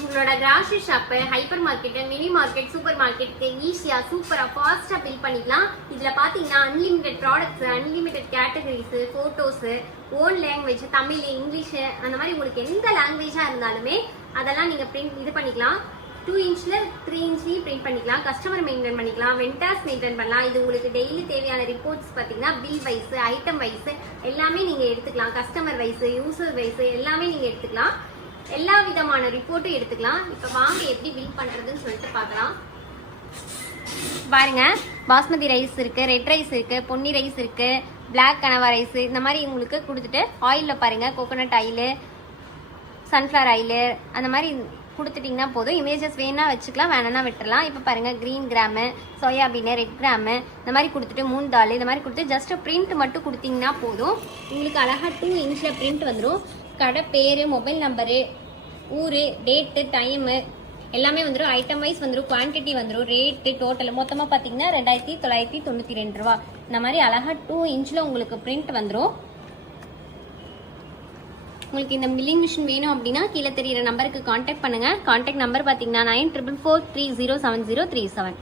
உங்களோட grocery shop, hyper market, mini market, super மார்க்கெட்டுக்கு ஈஸியா சூப்பரா ஃபாஸ்டா பில் பண்ணிக்கலாம். இதுல பாத்தீங்கன்னா unlimited products, unlimited categories, photos, own language, Tamil, English, அந்த மாதிரி உங்களுக்கு எந்த லாங்குவேஜா இருந்தாலுமே அதெல்லாம் நீங்க பிரிண்ட் இது பண்ணிக்கலாம். 2 இன்ச்ல 3 இன்ச்லயும் பிரிண்ட் பண்ணிக்கலாம். கஸ்டமர் மெயின்டைன் பண்ணிக்கலாம், வெண்டாஸ் மெயின்டைன் பண்ணலாம். இது உங்களுக்கு டெய்லி தேவையான ரிப்போர்ட்ஸ் பாத்தீங்கன்னா பில் வைஸ், ஐட்டம் வைஸ் எல்லாமே நீங்க எடுத்துக்கலாம். கஸ்டமர் வைஸ், யூசர் வைஸ் எல்லாமே நீங்க எடுத்துக்கலாம். எல்லா விதமான ரிப்போர்ட்டும் எடுத்துக்கலாம். இப்ப வாங்க எப்படி பில் பண்றதுன்னு சொல்லிட்டு பார்க்கலாம். பாருங்க, பாஸ்மதி ரைஸ் இருக்கு, ரெட் ரைஸ் இருக்கு, பொன்னி ரைஸ் இருக்கு, பிளாக் கனவா ரைஸ், இந்த மாதிரி உங்களுக்கு கொடுத்துட்டு ஆயில்ல பாருங்க, கோகோனட் ஆயில், சன்ஃபிளவர் ஆயில் அந்த மாதிரி கொடுத்துட்டீங்கன்னா போதும். இமேஜஸ் வேணா வச்சுக்கலாம், வேணா விட்டுறலாம். இப்போ பாருங்க, green gram, soybean, red gram இந்த மாதிரி கொடுத்துட்டு 3 தால் இந்த மாதிரி கொடுத்து ஜஸ்ட் பிரிண்ட் மட்டும் கொடுத்தீங்கன்னா போதும். உங்களுக்கு அழகா 2 இன்ச்ல பிரிண்ட் வந்துடும். கடை பேரு, மொபைல் நம்பரு, ஊரு, டேட்டு, டைமு எல்லாமே வந்துடும். ஐட்டம் வைஸ் வந்துடும், குவான்டிட்டி வந்துடும், ரேட்டு டோட்டல் மொத்தமாக பார்த்தீங்கன்னா 2992 ரூபா. இந்த மாதிரி அழகா 2 இன்ச்சில் உங்களுக்கு பிரிண்ட் வந்துடும். உங்களுக்கு இந்த மில்லிங் மிஷின் வேணும் அப்படின்னா கீழே தெரியிற நம்பருக்கு கான்டாக்ட் பண்ணுங்க. கான்டாக்ட் நம்பர் பார்த்தீங்கன்னா 9444307037.